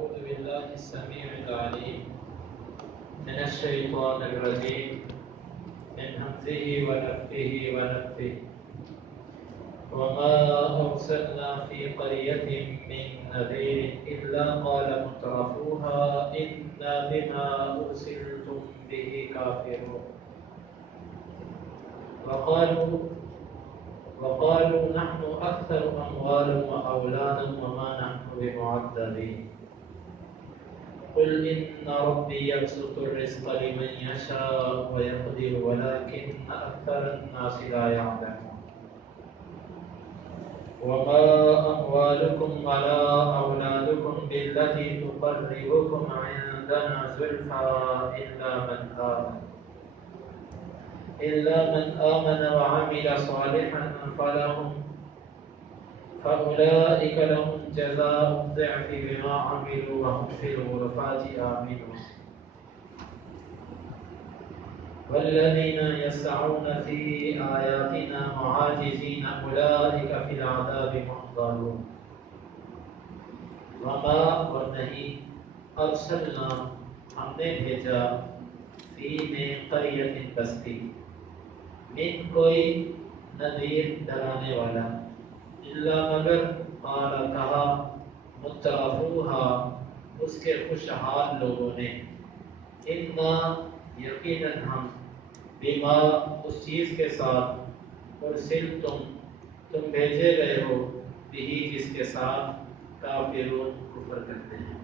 أعوذ بالله السميع العليم من الشيطان الرجيم من همزه ونفخه ونفثه وما أرسلنا في قرية من نذير إلا قال مترفوها إنا بما أرسلتم به كافرون وقالوا نحن أكثر أموالا وأولادا وما نحن بمعذبين قل إن ربي يبسط الرزق لمن يشاء ويقدر ولكن أكثر الناس لا يعلمون وما أموالكم ولا أولادكم بالتي تقربكم عندنا زلفى إلا من آمن وعمل صالحا فأولئك لهم جزاء الضعف بما عملوا وهم في الغرفات آمنون والذين يسعون في آياتنا معاجزين أولئك في العذاب محضرون وما اور نہیں ارسلنا ہم نے بھیجا فی میں قریت بستی من کوئی نذیر ڈرانے والا الا مگر قال کہا مترفوها اس کے خوشحال لوگوں نے انا یقیناً ہم بما اس چیز کے ساتھ تم بھیجے گئے ہو بھی جس کے ساتھ کافرون کفر کرتے ہیں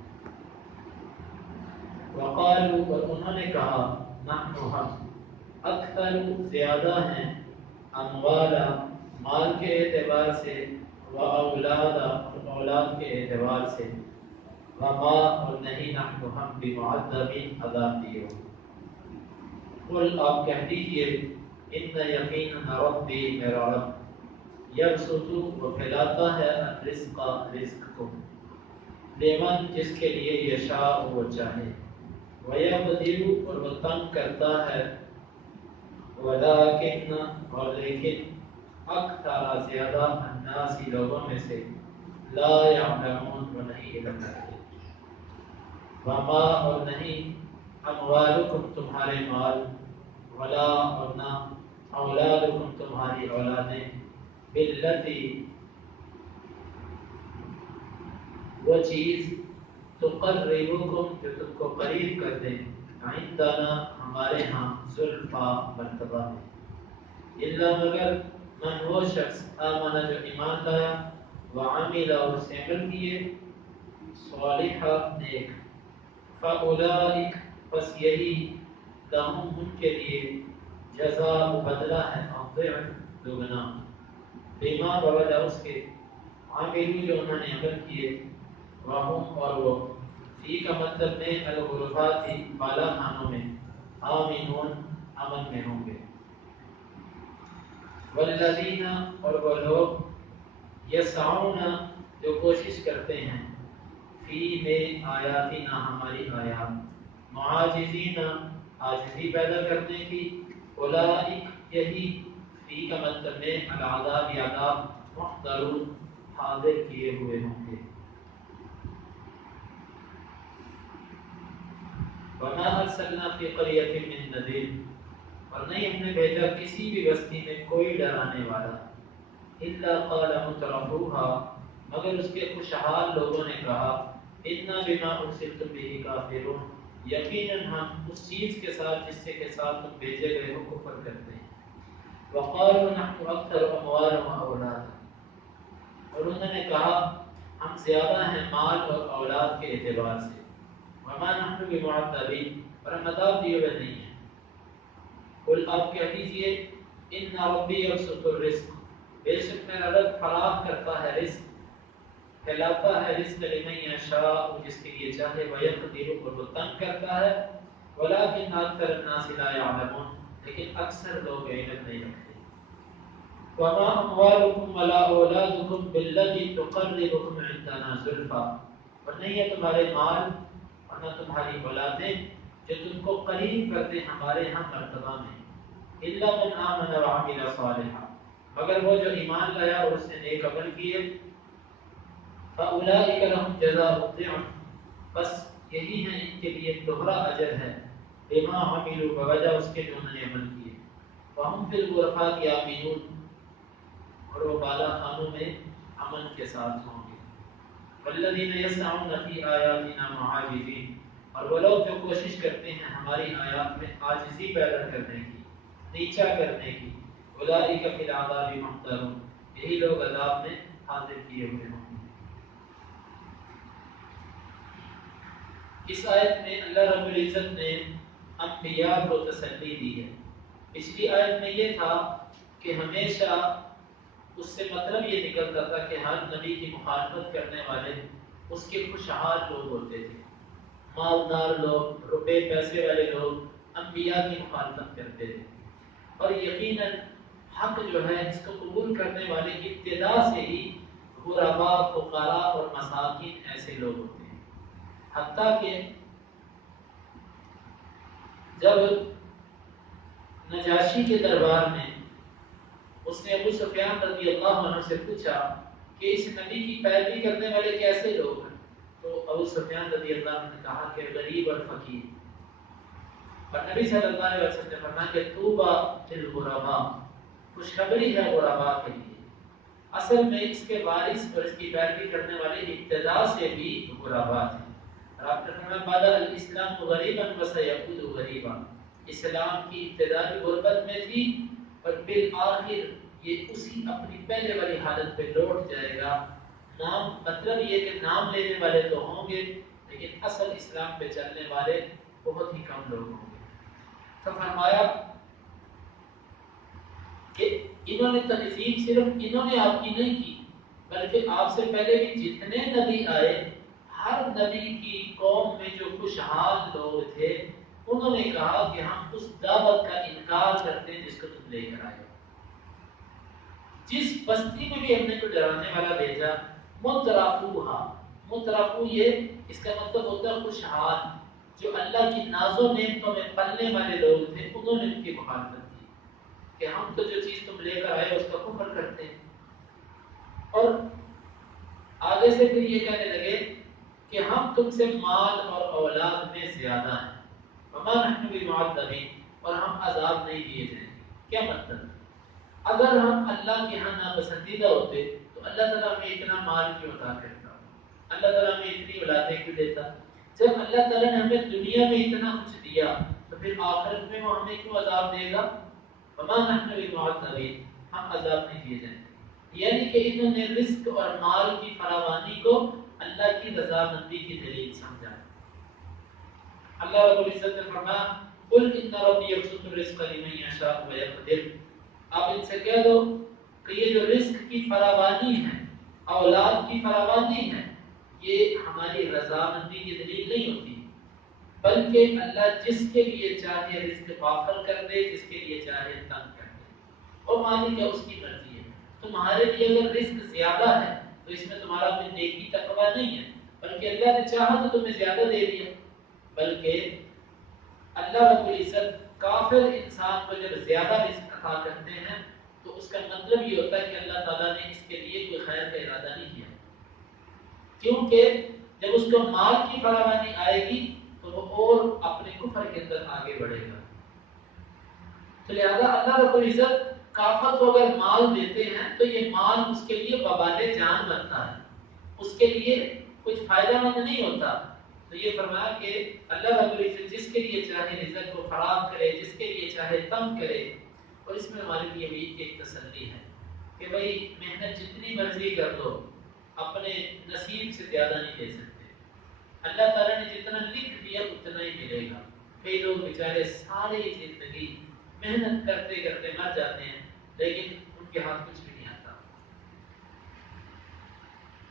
وقالوا اور انہوں نے کہا نحن ہم اکثر زیادہ ہیں اموالا مال کے اعتبار سے و اولادا اولاد کے اعتبار سے وما اور نہیں نحن ہم بمعذبین عذاب دیے ہو قل آپ کہہ دیجئے ان یقینا ربی میرا رب یبسط وہ پھیلاتا ہے الرزق رزق کو لمن جس کے لیے یشاء وہ چاہے ویقدر اور وہ تنگ کرتا ہے ولکن اور لیکن اکثر زیادہ الناس لوگوں میں سے لا یعلمون وہ نہیں علم رکھتے وما اور نہیں اموالکم تمہارے مال ولا اور نہ اولادکم تمہاری اولادیں باللتی وہ چیز تقربکم جو تم کو قریب کر دیں عندنا ہمارے ہاں زلفا مرتبہ میں الا مگر من وہ شخص آمنہ جو ایمان لایا وعمل اور سے عمل کیے صالحہ نیک فاولئک پس یہی لہم ان کے لیے جزاء بدلہ ہے الضعف دوگنا بما بوجہ اس کے عاملو جو انہوں نے عمل کیے وہم اور وہ فی کا مطلب میں الغرفات بالا خانوں میں آمنون امن میں ہوں گے والذین اور وہ لوگ یسعون جو کوشش کرتے ہیں فی میں آیاتنا ہماری آیات معاجزین عاجزی پیدا کرنے کی اولئک یہی فی کا مطلب میں العذاب عذاب محضرون حاضر کیے ہوئے ہوں گے وما ارسلنا فی قریۃ من نذیر اور نہیں ہم نے بھیجا کسی بھی بستی میں کوئی ڈرانے والا الا قال مترفوها مگر اس کے خوشحال لوگوں نے کہا انا بما ارسلتم به کافرون یقیناً ہم اس چیز کے ساتھ جس کے ساتھ تم بھیجے گئے ہو کفر کرتے ہیں وقالوا نحن اکثر اموالا واولادا اور انہوں نے کہا ہم زیادہ ہیں مال اور اولاد کے اعتبار سے وما نحن بمعذبین اور ہم عذاب دیے ہوئے نہیں ہیں قل آپ کہہ دیجئے ان ربی یبسط الرزق بے شک میرا رب فراخ کرتا ہے رزق پھیلاتا ہے رزق لمن یشاء جس کے لیے چاہے ویقدر اور وہ تنگ کرتا ہے ولکن اکثر الناس لا یعلمون لیکن اکثر لوگ علم نہیں رکھتے وما اموالکم ولا اولادکم بالتي تقربکم عندنا زلفا اور نہیں ہے تمہارے مال اور نہ تمہاری اولادیں جو تم کو قریب کرتے ہمارے ہم مرتبہ میں الا من آمن وعمل صالحا مگر وہ جو ایمان لایا اور اس نے نیک عمل کیے فاولئک لهم جزاء الضعف بس یہی ہے ان کے لیے دوہرا اجر ہے بما عملوا بوجہ اس کے جو انہوں نے عمل کیے وہم فی الغرفات یامنون اور وہ بالا خانوں میں امن کے ساتھ ہوں گے والذین یسعون فی آیاتنا معاجزین اور وہ لوگ جو کوشش کرتے ہیں ہماری آیات میں عاجزی پیدا کرنے کی نیچا کرنے کی اولئک فی العذاب محضرون یہی لوگ عذاب میں حاضر کیے ہوئے ہوں گے۔ اس آیت میں اللہ رب العزت نے انبیاء کو تسلی دی ہے۔ پچھلی آیت میں یہ تھا کہ ہمیشہ اس سے مطلب یہ نکلتا تھا کہ ہر نبی کی مخالفت کرنے والے اس کے خوشحال لوگ ہوتے تھے، مالدار لوگ، روپے پیسے والے لوگ انبیاء کی مخالفت کرتے تھے، اور یقیناً حق جو ہے اس کو قبول کرنے والے ابتدا سے ہی غرباء، فقراء اور مساکین ایسے لوگ ہوتے ہیں۔ حتیٰ کہ جب نجاشی کے دربار میں اس نے ابو سفیان رضی اللہ عنہ سے پوچھا کہ اس نبی کی پیروی کرنے والے کیسے لوگ ہیں، تو ابو سفیان رضی اللہ عنہ نے کہا کہ غریب اور فقیر، اور نبی صلی اللہ علیہ وسلم نے فرمایا کہ طوبی للغرباء، خوشخبری ہے غرباء کے لیے۔ اصل میں اس کے وارث اور اس کی پیروی کرنے والے ابتدا سے بھی غرباء تھے، اور آپ نے فرمایا بدأ الاسلام غریبا وسیعود غریبا، اسلام کی ابتدا بھی غربت میں تھی اور بالآخر یہ اسی اپنی پہلے والی حالت پہ لوٹ جائے گا۔ نام مطلب یہ کہ نام لینے والے تو ہوں گے لیکن اصل اسلام پہ چلنے والے بہت ہی کم لوگ ہوں گے۔ تو فرمایا کہ انہوں نے تنظیم صرف انہوں نے آپ کی نہیں کی بلکہ آپ سے پہلے بھی جتنے نبی آئے ہر نبی کی قوم میں جو خوشحال لوگ تھے انہوں نے کہا کہ ہم اس دعوت کا انکار کرتے ہیں جس کو تم لے کر آئے۔ جس بستی میں بھی ہم نے کوئی ڈرانے والا بھیجا مترفوہا، مترفو یہ اس کا مطلب ہوتا ہے خوشحال، جو اللہ کی ناز و نعمتوں میں پلنے والے لوگ تھے انہوں نے ان کی مخالفت کی کہ ہم تو جو چیز تم لے کر آئے اس کا کفر کرتے ہیں، اور آگے سے پھر یہ کہنے لگے کہ ہم تم سے مال اور اولاد میں زیادہ ہیں، وما نحن بمعذبین، اور ہم عذاب نہیں دیے جائیں گے۔ کیا مطلب؟ اگر ہم اللہ کے ہاں ناپسندیدہ ہوتے تو اللہ تعالیٰ ہمیں اتنا مال کیوں عطا کرتا، اللہ تعالیٰ ہمیں اتنی اولادیں کیوں دیتا؟ جب اللہ تعالیٰ نے ہمیں دنیا میں اتنا کچھ دیا تو پھر آخرت میں وہ ہمیں کیوں عذاب دے گا؟ وما نحن بمعذبین، ہم عذاب نہیں دیے جائیں گے۔ یعنی کہ انہوں نے رزق اور مال کی فراوانی کو اللہ کی رضامندی کی دلیل سمجھا۔ اللہ رب العزت نے فرمایا قل ان ربی یبسط الرزق لمن یشاء ویقدر، آپ ان سے کہہ دو کہ یہ جو رزق کی فراوانی ہے، اولاد کی فراوانی ہے، یہ ہماری رضامندی کی دلیل نہیں ہوتی، بلکہ اللہ جس کے لیے چاہے رزق وافر کر دے، جس کے لیے چاہے تنگ کر دے، اور مالک ہے اس کی مرضی ہے۔ تمہارے لیے اگر رزق زیادہ ہے تو اس میں تمہارا کوئی نیکی تقویٰ نہیں ہے، بلکہ اللہ نے چاہا تو تمہیں زیادہ دے دیا۔ بلکہ اللہ رب العزت کافر انسان کو جب زیادہ رزق عطا کرتے ہیں تو اس کا مطلب یہ ہوتا ہے کہ اللہ تعالیٰ نے اس کے لیے کوئی خیر کا ارادہ نہیں کیا، کیونکہ جب اس کو مال کی فراوانی آئے گی تو وہ اور اپنے کفر کے اندر آگے بڑھے گا۔ تو لہذا اللہ رب العزت کافر کو اگر مال دیتے ہیں تو یہ مال اس کے لیے وبال جان بنتا ہے، اس کے لیے کچھ فائدہ مند نہیں ہوتا۔ تو یہ فرمایا کہ اللہ رب العزت جس کے لیے چاہے رزق کو فراہم کرے، جس کے لیے چاہے تنگ کرے، اور اس میں ہمارے لیے بھی ایک تسلی ہے کہ بھئی محنت جتنی مرضی کر لو اپنے نصیب سے زیادہ نہیں دے سکتے، اللہ تعالیٰ نے جتنا لکھ دیا اتنا ہی ملے گا۔ کئی لوگ بیچارے ساری زندگی محنت کرتے کرتے مر جاتے ہیں لیکن ان کے ہاتھ کچھ بھی نہیں آتا۔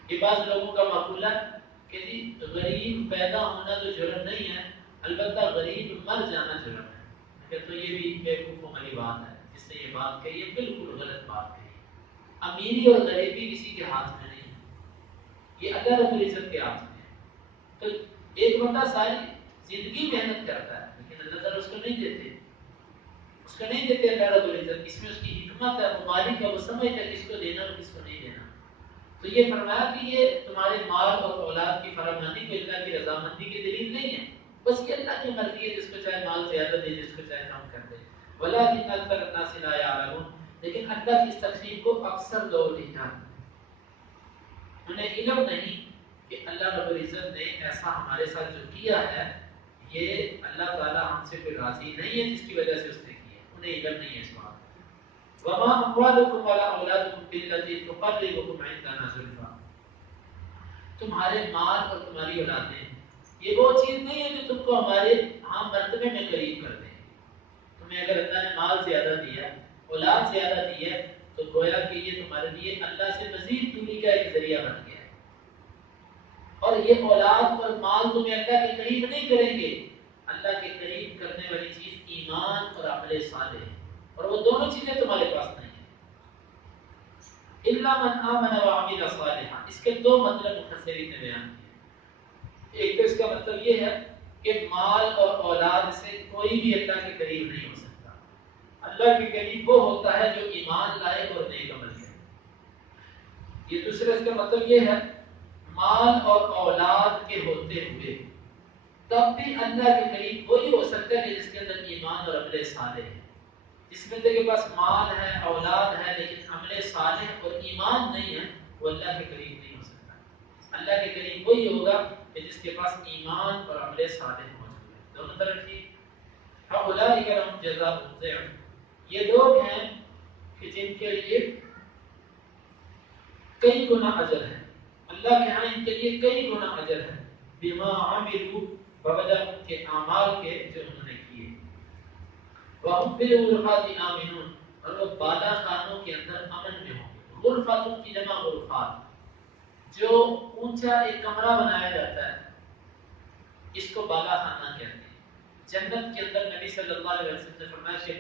یہ بعض لوگوں کا مقولہ کہ جی غریب پیدا ہونا تو جرم نہیں ہے، البتہ غریب مر جانا جرم ہے۔ کہ تو یہ بھی بیوقوفوں والی بات ہے، جس نے یہ بات کہی ہے بالکل غلط بات کہی ہے۔ امیری اور غریبی کسی کے ہاتھ میں نہیں ہے، یہ اللہ رب العزت کے ہاتھ میں ہے۔ تو ایک بندہ ساری زندگی محنت کرتا ہے لیکن اللہ تعالیٰ اس کو نہیں دیتے، اس کو نہیں دیتے اللہ رب العزت۔ اس میں اس کی حکمت ہے، وہ مالک ہے، وہ سمجھتا ہے کس کو دینا اور کس کو نہیں دینا۔ تو یہ فرمایا کہ یہ تمہارے مال اور اولاد کی فراوانی کو اللہ کی رضامندی کی دلیل نہیں ہے، بس یہ اللہ کی مرضی ہے، جس کو چاہے مال زیادہ دے، جس کو چاہے کم کر دے۔ وَلَٰكِنَّ أَكْثَرَ النَّاسِ لَا يَعْلَمُونَ، لیکن اللہ کی اس تقسیم کو اکثر لوگ نہیں جانتے، انہیں علم نہیں کہ اللہ رب العزت نے ایسا ہمارے ساتھ جو کیا ہے، یہ اللہ تعالیٰ ہم سے کوئی راضی نہیں ہے جس کی وجہ سے اس نے کیا، انہیں علم نہیں ہے اس بات۔ وَمَا أَمْوَالُكُمْ وَلَا أَوْلَادُكُمْ بِالَّتِي تُقَرِّبُكُمْ عِندَنَا زُلْفَىٰ، تمہارے مال اور تمہاری اولادیں یہ وہ چیز نہیں ہے جو تم کو ہمارے ہاں مرتبے میں قریب کر دیں۔ تمہیں اگر اللہ نے مال زیادہ دیا، اولاد زیادہ دی ہے، تو گویا کہ یہ تمہارے لیے اللہ سے مزید دوری کا ایک ذریعہ بن گیا ہے، اور یہ اولاد اور مال تمہیں اللہ کے قریب نہیں کریں گے۔ اللہ کے قریب کرنے والی چیز ایمان اور عمل صالح ہے، اور وہ دونوں چیزیں تمہارے پاس نہیں ہیں۔ الا من آمن وعمل صالحا، اس کے دو مطلب مفسرین نے بیان کیے۔ ایک تو اس کا مطلب یہ ہے کہ مال اور اولاد سے کوئی بھی اللہ کے قریب نہیں ہو سکتا، اللہ کے قریب وہ ہوتا ہے جو ایمان لائے اور نیک عمل کرے۔ یہ دوسرا اس کا مطلب یہ ہے مال اور اولاد کے ہوتے ہوئے تب بھی اللہ کے قریب وہی ہو سکتا ہے جس کے اندر ایمان اور عمل صالح ہے۔ جس بندے کے پاس مال ہے، اولاد ہے، لیکن عمل صالح اور ایمان نہیں ہے، وہ اللہ کے قریب نہیں ہو سکتا۔ اللہ کے قریب وہی ہوگا کہ جس کے پاس ایمان اور عمل صالح موجود ہے، دونوں طرف کی۔ فَأُولَٰئِكَ لَهُمْ جَزَاءُ ضِعْفٌ، یہ لوگ ہیں کہ جن کے لیے کئی گنا اجر ہے، اللہ کے ہاں ان کے لیے کئی گنا اجر ہے، بما عملوا، بوجہ ان کے اعمال کے جو انہوں نے کیے۔ وَهُمْ فِي الْغُرُفَاتِ آمِنُونَ، اور وہ بالا خانوں کے اندر امن میں ہوں گے۔ غرفات کی جمع غرفات، جو اونچا ایک کمرہ بنایا جاتا ہے اس کو بالا خانہ کہتے ہیں۔ جنت کے اندر نبی صلی اللہ علیہ وسلم نے فرمایا کہ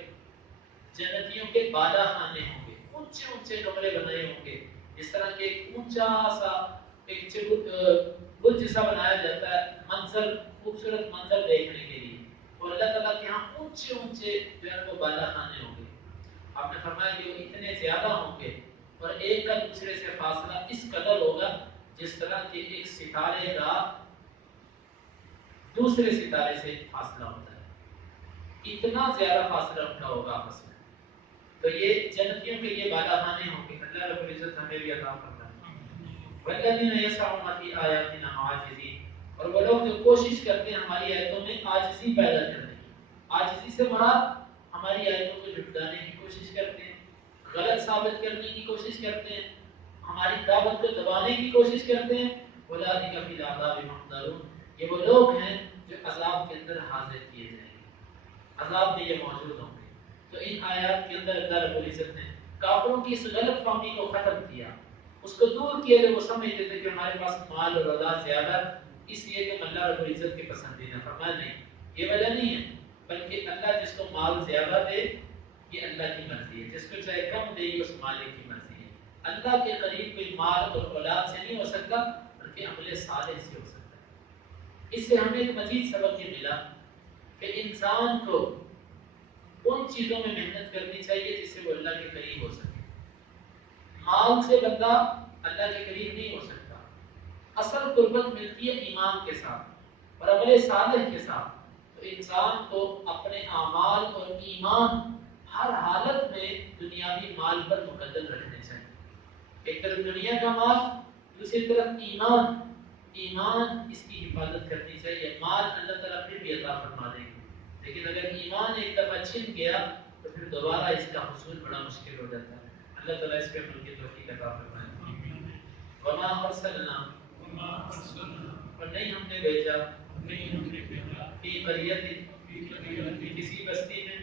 جنتیوں کے بالا خانے ہوں گے، اونچے اونچے کمرے بنائے ہوں گے، جس طرح کہ ایک اونچا سا ایک برج جیسا بنایا جاتا ہے منظر، خوبصورت منظر دیکھنے کے لیے، اور اللہ تعالیٰ کے یہاں اونچے اونچے جو ہے وہ بالا خانے ہوں گے۔ آپ نے فرمایا کہ وہ اتنے زیادہ ہوں گے اور ایک کا دوسرے سے فاصلہ اس قدر ہوگا جس طرح کہ ایک ستارے کا دوسرے ستارے سے فاصلہ ہوتا ہے، اتنا زیادہ فاصلہ رکھا ہوگا آپس میں۔ تو یہ جنتیوں کے لیے بالا خانے ہوں گے، اللہ رب العزت ہمیں بھی عطا فرمائے۔ وَالَّذِينَ يَسْعَوْنَ فِي آيَاتِنَا مُعَاجِزِينَ، اور وہ لوگ جو کوشش کرتے ہیں ہماری آیتوں میں عاجزی پیدا کرنے کی۔ عاجزی سے مراد ہماری آیتوں کو جھٹلانے کی کوشش کرتے ہیں، غلط ثابت کرنے کی کوشش کرتے ہیں، ہماری دعوت کو دبانے کی کوشش کرتے ہیں۔ أُولَٰئِكَ فِي الْعَذَابِ مُحْضَرُونَ، یہ وہ لوگ ہیں جو عذاب کے اندر حاضر کیے جائیں گے، عذاب میں یہ موجود ہوں گے۔ تو ان آیات کے اندر اللہ رب العزت نے کافروں کی اس غلط فہمی کو ختم کیا، اس کو دور کیا جو وہ سمجھتے تھے کہ ہمارے پاس مال اور اولاد زیادہ اس لیے کہ اللہ رب العزت کے پسندیدہ۔ فرمایا نہیں، یہ وجہ نہیں ہے، بلکہ اللہ جس کو مال زیادہ دے یہ اللہ کی مرضی ہے، جس کو چاہے کم دے یہ اس مالک کی مرضی ہے۔ اللہ کے قریب کوئی مال اور اولاد سے نہیں ہو سکتا، بلکہ عمل صالح سے ہو سکتا ہے۔ اس سے ہمیں ایک مزید سبق یہ ملا کہ انسان کو ان چیزوں میں محنت کرنی چاہیے جس سے وہ اللہ کے قریب ہو سکے۔ مال سے بندہ اللہ کے قریب نہیں ہو سکتا، اصل قربت ملتی ہے ایمان کے ساتھ اور عمل صالح کے ساتھ۔ تو انسان کو اپنے اعمال اور ایمان ہر حالت میں دنیاوی مال پر مقدم رکھنے چاہیے۔ ایک طرف دنیا کا مال، دوسری طرف ایمان، ایمان اس کی حفاظت کرنی چاہیے۔ مال اللہ تعالیٰ پھر بھی عطا فرما دیں گے، لیکن اگر ایمان ایک دفعہ چھن گیا تو پھر دوبارہ اس کا حصول بڑا مشکل ہو جاتا ہے۔ اللہ تعالیٰ اس پہ عمل کی توفیق عطا فرمائے۔ وما ارسلنا، اور نہیں ہم نے بھیجا فی قریۃ، کسی بستی میں،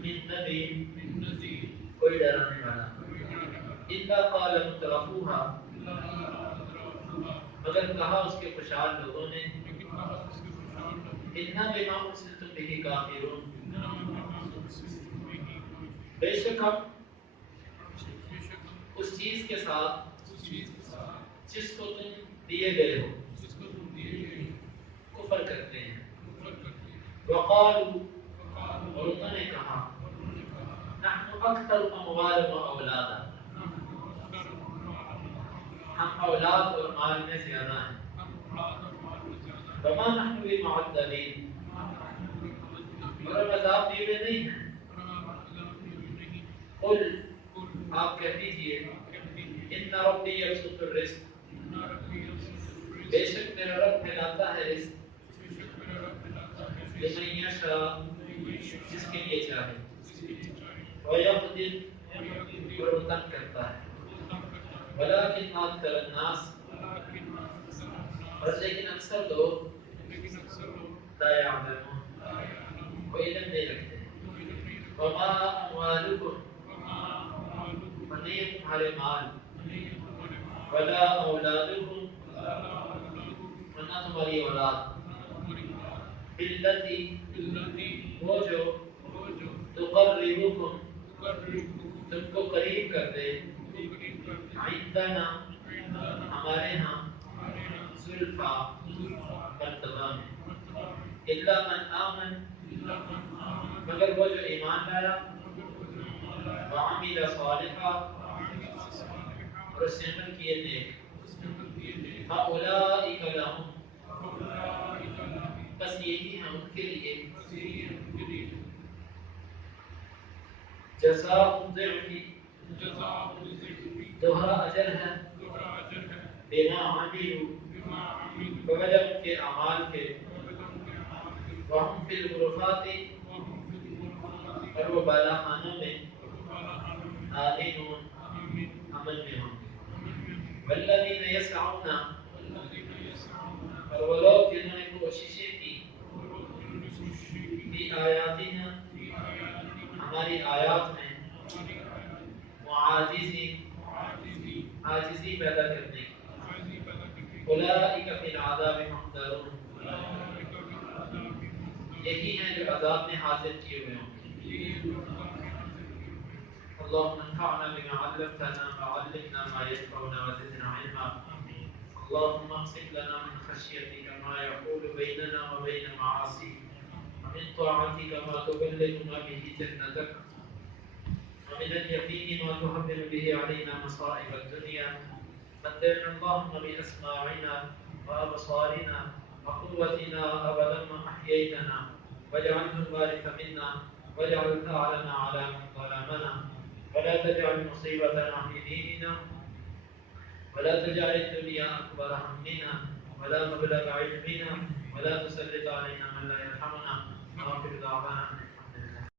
من نذیر، کوئی ڈرانے والا، الا قال مترفوها، مگر کہا اس کے خوشحال لوگوں نے، انا بما ارسلتم به کافرون، بے شک ہم اس چیز کے ساتھ جس کو تم دیے گئے ہو کفر کرتے ہیں۔ وقالوا، اور انہوں نے کہا، نحن اکثر اموالا و اولادا، ہم اولاد اور مال میں زیادہ ہیں. وما نحن بمعذبین، اور ہم عذاب دیے ہوئے نہیں ہیں. قل، آپ کہہ دیجئے، ان ربی یبسط الرزق، بے شک میرا رب پھیلاتا ہے رزق، لمن یشاء، جس کے لیے چاہے، ویقدر، اور وہ تنگ کرتا ہے، ولکن اکثر الناس، اور لیکن اکثر لوگ، لا یعلمون، وہ علم نہیں رکھتے. وما اموالکم، اور نہیں ہے تمہارے مال، ولا اولادکم، اور نہ تمہاری اولاد، باللتی، وہ جو تقربکم، تم کو قریب کر دے، عندنا، ہمارے ہاں، زلفا، مرتبہ میں، الا من آمن، مگر وہ جو ایمان لایا، وعمل صالحا، اور اس نے عمل کیے نیک، فاولئک لهم، بس یہی ہیں ان کے لیے، جزاء الضعف، دوہرا اجر ہے، بما عملوا، بوجہ ان کے اعمال کے، وہم فی الغرفات، اور وہ بالا خانوں میں، آمنون، امن میں ہوں گے. والذین یسعون، اور وہ لوگ جنہوں نے کوششیں کی، فی آیاتنا، ہماری آیات میں، معاجزین، عاجزی پیدا کرنے کی، اولئک فی العذاب محضرون، یہی ہیں جو عذاب میں حاضر کیے ہوئے ہوں گے. اللهم انفعنا بما علمتنا وعلمنا ما ينفعنا وزدنا علما. اللهم اقسم لنا من خشيتك ما يحول بيننا وبين معاصيك، ومن طاعتك ما تبلغنا به جنتك، ومن اليقين ما تهون به علينا مصائب الدنيا. متعنا اللهم بأسماعنا وأبصارنا وقوتنا أبدا ما أحييتنا، واجعله الوارث منا، واجعل ثأرنا على من ظلمنا، ولا تجعل مصيبتنا في ديننا، ولا تجعل الدنيا أكبر همنا، ولا مبلغ علمنا، ولا تسلط علينا من لا يرحمنا. وآخر دعوانا